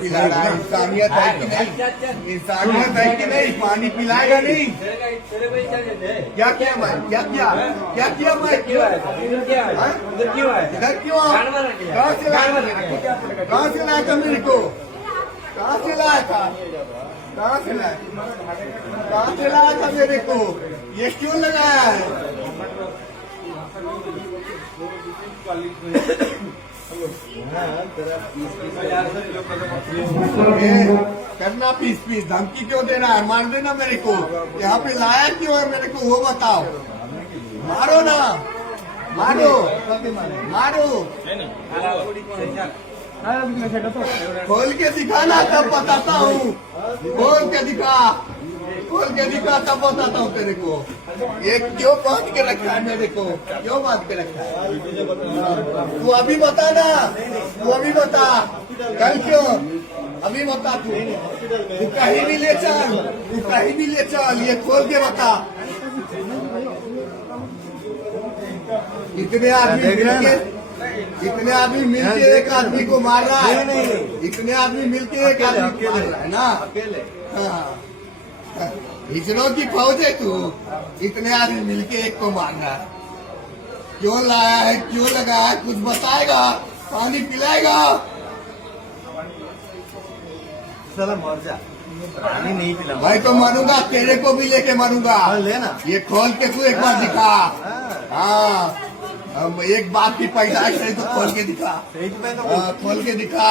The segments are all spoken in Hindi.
पिला रहा है। इंसानियत है कि नहीं? इंसानियत है कि नहीं? पानी पिलाएगा नहीं? क्या किया मैं? क्या किया? क्या किया मैं? इधर क्यों आया? कहाँ से लाया? कहाँ से लाया था मेरे को? कहाँ से लाया था? कहाँ से लाया? कहाँ से लाया था मेरे को? ये क्यों लगाया है? करना पीस पीस, धमकी क्यों दे रहा है? मार देना मेरे को। यहाँ पे लाया क्यों है मेरे को, वो बताओ। मारो ना, मारो मारो, खोल के दिखा ना, तब बताता हूँ। खोल के दिखा, खोल के दिखा, तब बताता हूँ तेरे को। ये क्यों बांध के रखा है मेरे को? क्यों बांध के रखा है? तू अभी बता ना, तू अभी बता। कल क्यों? अभी बता। तू कहीं भी ले चल, तू कहीं भी ले चल, ये खोल के बता। इतने आदमी मिलके एक आदमी को मार रहा है। इतने आदमी मिलके एक आदमी को मार रहा है ना। हाँ, हिजड़ों की फौज है तू। इतने आदमी मिलके एक को मार रहा है। क्यों लाया है, क्यों लगाया है? कुछ बताएगा? पानी पिलाएगा? साला मर जा, पानी नहीं पिला। मैं तो मरूंगा, तेरे को भी लेके मरूंगा। लेना, ये खोल के तू एक बार दिखा। हाँ, एक बात की पैदाइश है तो खोल के दिखा। खोल के दिखा।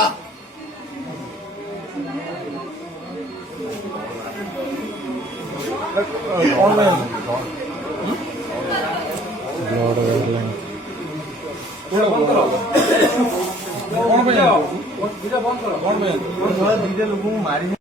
लोगों को मारी